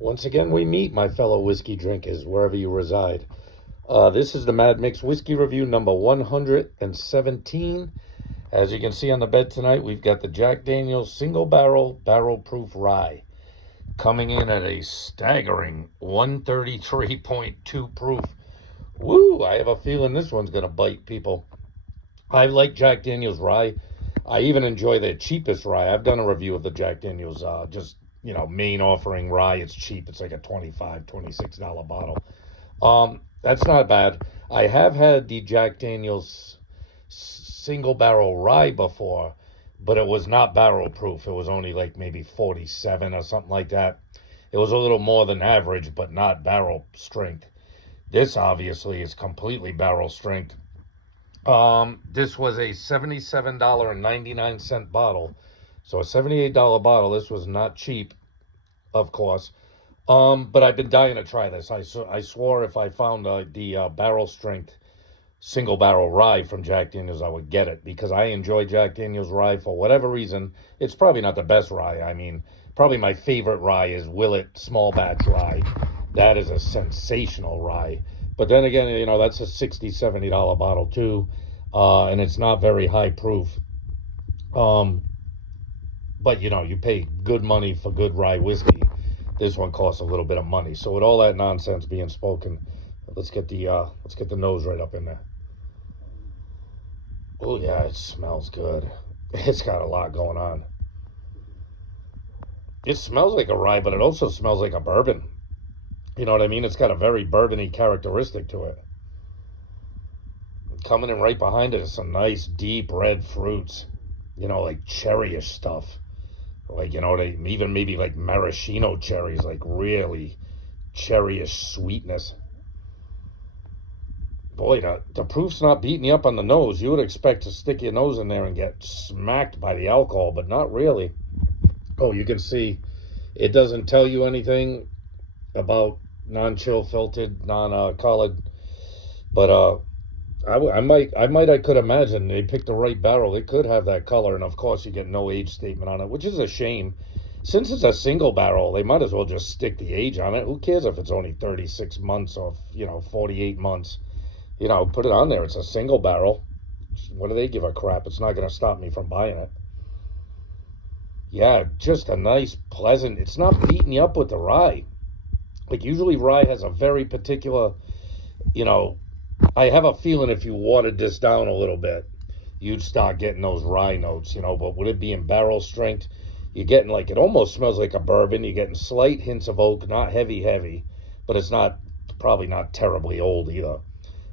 Once again, we meet, my fellow whiskey drinkers, wherever you reside. This is the Mad Mix Whiskey Review number 117. As you can see on the bed tonight, we've got the Jack Daniel's Single Barrel Proof Rye, coming in at a staggering 133.2 proof. Woo! I have a feeling this one's going to bite people. I like Jack Daniel's rye. I even enjoy their cheapest rye. I've done a review of the Jack Daniel's main offering rye. It's cheap. It's like a $25, $26 bottle. That's not bad. I have had the Jack Daniel's single barrel rye before, but it was not barrel proof. It was only like maybe 47 or something like that. It was a little more than average, but not barrel strength. This obviously is completely barrel strength. This was a $77.99 bottle. So a $78 bottle. This was not cheap, of course. But I've been dying to try this. I swore if I found the barrel strength single barrel rye from Jack Daniel's, I would get it, because I enjoy Jack Daniel's rye for whatever reason. It's probably not the best rye. I mean, probably my favorite rye is Willet Small Batch Rye. That is a sensational rye. But then again, that's a $60, $70 bottle too. And it's not very high proof. But you pay good money for good rye whiskey. This one costs a little bit of money. So with all that nonsense being spoken, let's get the nose right up in there. Oh yeah, it smells good. It's got a lot going on. It smells like a rye, but it also smells like a bourbon. You know what I mean? It's got a very bourbony characteristic to it. Coming in right behind it is some nice deep red fruits. Like cherryish stuff. Like, even maybe like maraschino cherries, like really cherryish sweetness. Boy, the proof's not beating you up on the nose. You would expect to stick your nose in there and get smacked by the alcohol, but not really. Oh, you can see it doesn't tell you anything about non-chill filtered, non-colored, but I could imagine they picked the right barrel. It could have that color, and of course you get no age statement on it, which is a shame. Since it's a single barrel, they might as well just stick the age on it. Who cares if it's only 36 months or 48 months? Put it on there. It's a single barrel. What do they give a crap? It's not going to stop me from buying it. Yeah, just a nice, pleasant. It's not beating you up with the rye. Like, usually rye has a very particular, I have a feeling if you watered this down a little bit, you'd start getting those rye notes, but with it being barrel strength, you're getting it almost smells like a bourbon. You're getting slight hints of oak, not heavy, but it's probably not terribly old either.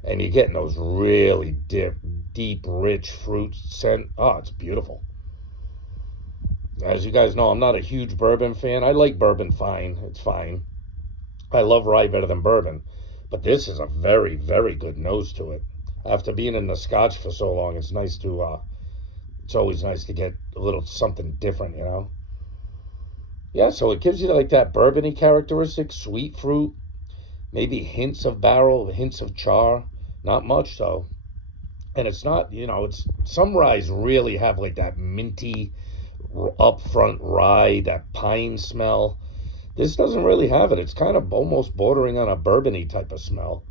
And you're getting those really deep, rich fruit scent. Oh, it's beautiful. As you guys know, I'm not a huge bourbon fan. I like bourbon fine. It's fine. I love rye better than bourbon. But this is a very, very good nose to it. After being in the Scotch for so long, it's nice to, it's always nice to get a little something different, Yeah, so it gives you like that bourbony characteristic, sweet fruit, maybe hints of barrel, hints of char. Not much, though. And it's not, some ryes really have like that minty, upfront rye, that pine smell. This doesn't really have it. It's kind of almost bordering on a bourbony type of smell.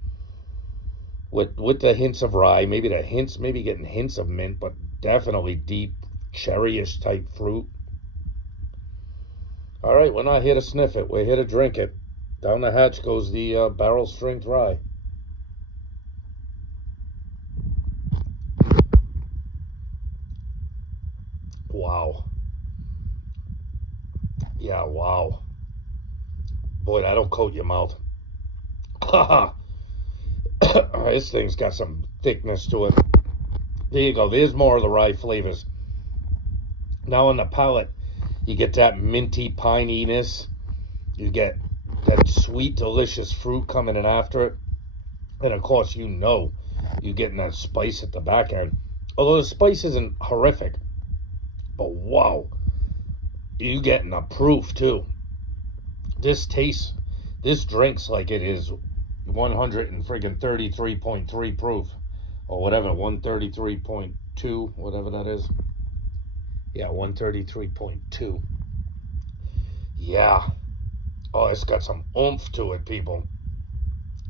With the hints of rye, maybe getting hints of mint, but definitely deep, cherryish type fruit. All right, we're not here to sniff it. We're here to drink it. Down the hatch goes the barrel strength rye. Wow. Yeah, wow. Boy, that'll coat your mouth. This thing's got some thickness to it. There you go. There's more of the rye flavors. Now on the palate, you get that minty pininess. You get that sweet, delicious fruit coming in after it. And of course, you're getting that spice at the back end. Although the spice isn't horrific. But wow, you getting a proof too. This drinks like it is 133.3 proof, or whatever, 133.2, whatever that is. Yeah, 133.2. Yeah. Oh, it's got some oomph to it, people.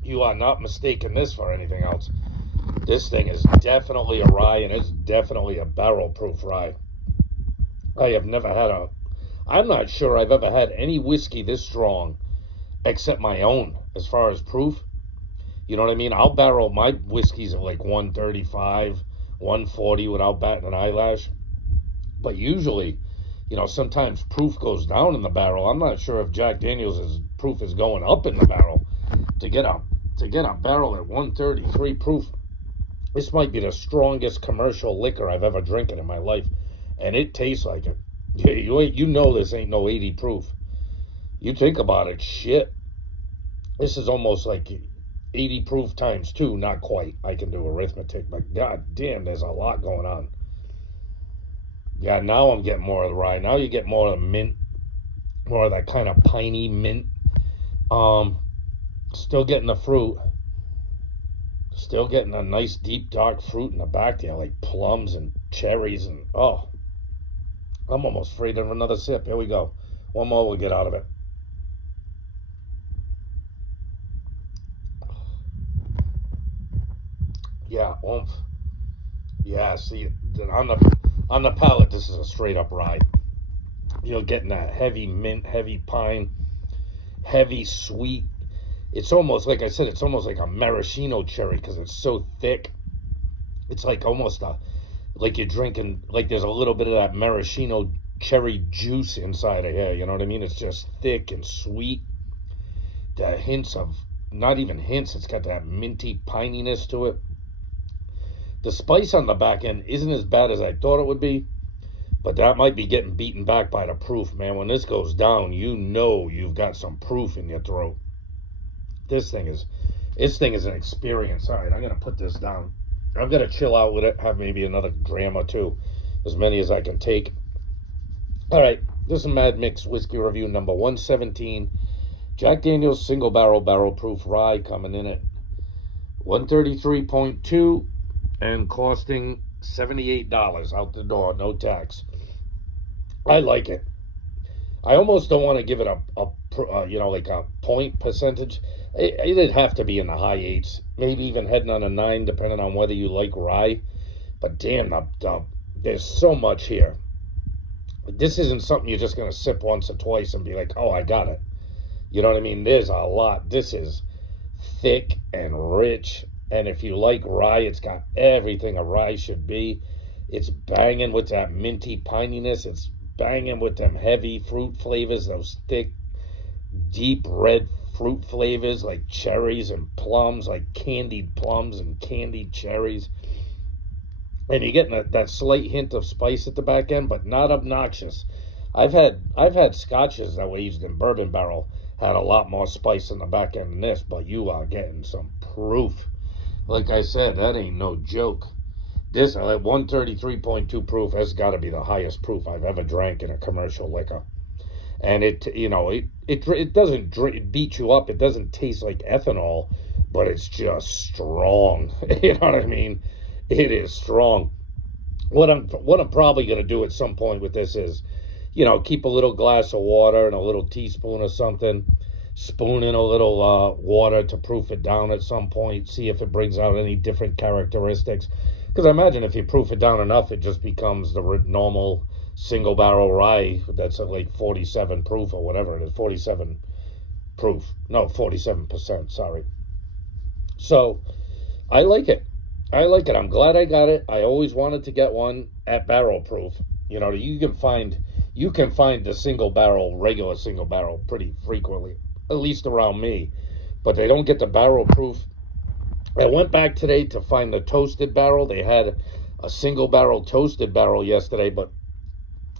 You are not mistaking this for anything else. This thing is definitely a rye, and it's definitely a barrel-proof rye. I have never had a... I'm not sure I've ever had any whiskey this strong, except my own, as far as proof. You know what I mean? I'll barrel my whiskeys at like 135, 140 without batting an eyelash. But usually, sometimes proof goes down in the barrel. I'm not sure if Jack Daniels' proof is going up in the barrel. To get a barrel at 133 proof, this might be the strongest commercial liquor I've ever drinking in my life, and it tastes like it. You know this ain't no 80 proof. You think about it, shit. This is almost like 80 proof times 2, not quite. I can do arithmetic, but god damn, there's a lot going on. Yeah, now I'm getting more of the rye. Now you get more of the mint, more of that kind of piney mint. Still getting the fruit. Still getting a nice deep dark fruit in the back there, like plums and cherries, and oh, I'm almost afraid of another sip. Here we go. One more we'll get out of it. Yeah, oomph. Yeah, see, on the palate, this is a straight up rye. You're getting that heavy mint, heavy pine, heavy sweet. It's almost, like I said, it's almost like a maraschino cherry because it's so thick. It's like almost like you're drinking, like there's a little bit of that maraschino cherry juice inside of here. You know what I mean? It's just thick and sweet. The hints of, not even hints, it's got that minty pininess to it. The spice on the back end isn't as bad as I thought it would be, but that might be getting beaten back by the proof, man. When this goes down, you've got some proof in your throat. This thing is an experience. All right, I'm gonna put this down. I'm gonna chill out with it. Have maybe another gram or two, as many as I can take. All right, this is Mad Mix whiskey review number 117. Jack Daniel's single barrel proof rye coming in at 133.2 and costing $78 out the door, no tax. I like it. I almost don't want to give it like a point percentage. It'd have to be in the high eights, maybe even heading on a 9, depending on whether you like rye. But damn, there's so much here. This isn't something you're just going to sip once or twice and be like, oh, I got it. You know what I mean? There's a lot. This is thick and rich. And if you like rye, it's got everything a rye should be. It's banging with that minty pininess. It's banging with them heavy fruit flavors, those thick, deep red fruit flavors like cherries and plums, like candied plums and candied cherries. And you're getting that slight hint of spice at the back end, but not obnoxious. I've had scotches that were used in bourbon barrel had a lot more spice in the back end than this, but you are getting some proof. Like I said, that ain't no joke. This at 133.2 proof has got to be the highest proof I've ever drank in a commercial liquor. And it doesn't beat you up. It doesn't taste like ethanol, but it's just strong. You know what I mean? It is strong. What I'm probably gonna do at some point with this is, keep a little glass of water and a little teaspoon or something, spoon in a little water to proof it down at some point, see if it brings out any different characteristics. Because I imagine if you proof it down enough, it just becomes the normal single barrel rye that's at like 47 proof or whatever it is, 47 proof. No, 47%, sorry. So I like it. I'm glad I got it. I always wanted to get one at barrel proof. You can find the regular single barrel pretty frequently, at least around me. But they don't get the barrel proof. I went back today to find the toasted barrel. They had a single barrel toasted barrel yesterday, but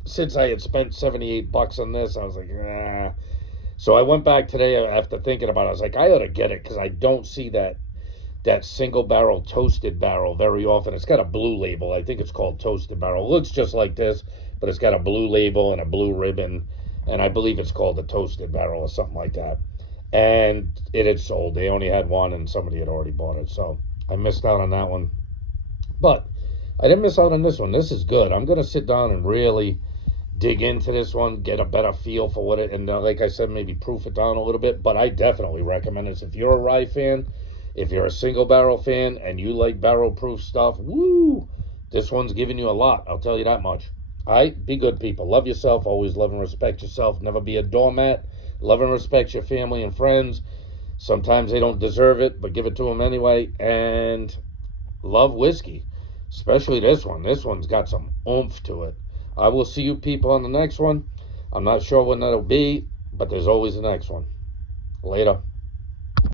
since I had spent $78 on this, I was like, nah. So I went back today after thinking about it. I was like, I ought to get it because I don't see that single barrel toasted barrel very often. It's got a blue label. I think it's called toasted barrel. It looks just like this, but it's got a blue label and a blue ribbon, and I believe it's called the toasted barrel or something like that. And it had sold. They only had one, and somebody had already bought it, so I missed out on that one. But I didn't miss out on this one. This is good. I'm going to sit down and really dig into this one, get a better feel for what it, and like I said, maybe proof it down a little bit. But I definitely recommend this. If you're a rye fan, if you're a single barrel fan, and you like barrel proof stuff, woo, this one's giving you a lot. I'll tell you that much. All right, be good people. Love yourself. Always love and respect yourself. Never be a doormat. Love and respect your family and friends. Sometimes they don't deserve it, but give it to them anyway. And love whiskey, especially this one. This one's got some oomph to it. I will see you people on the next one. I'm not sure when that'll be, but there's always the next one. Later.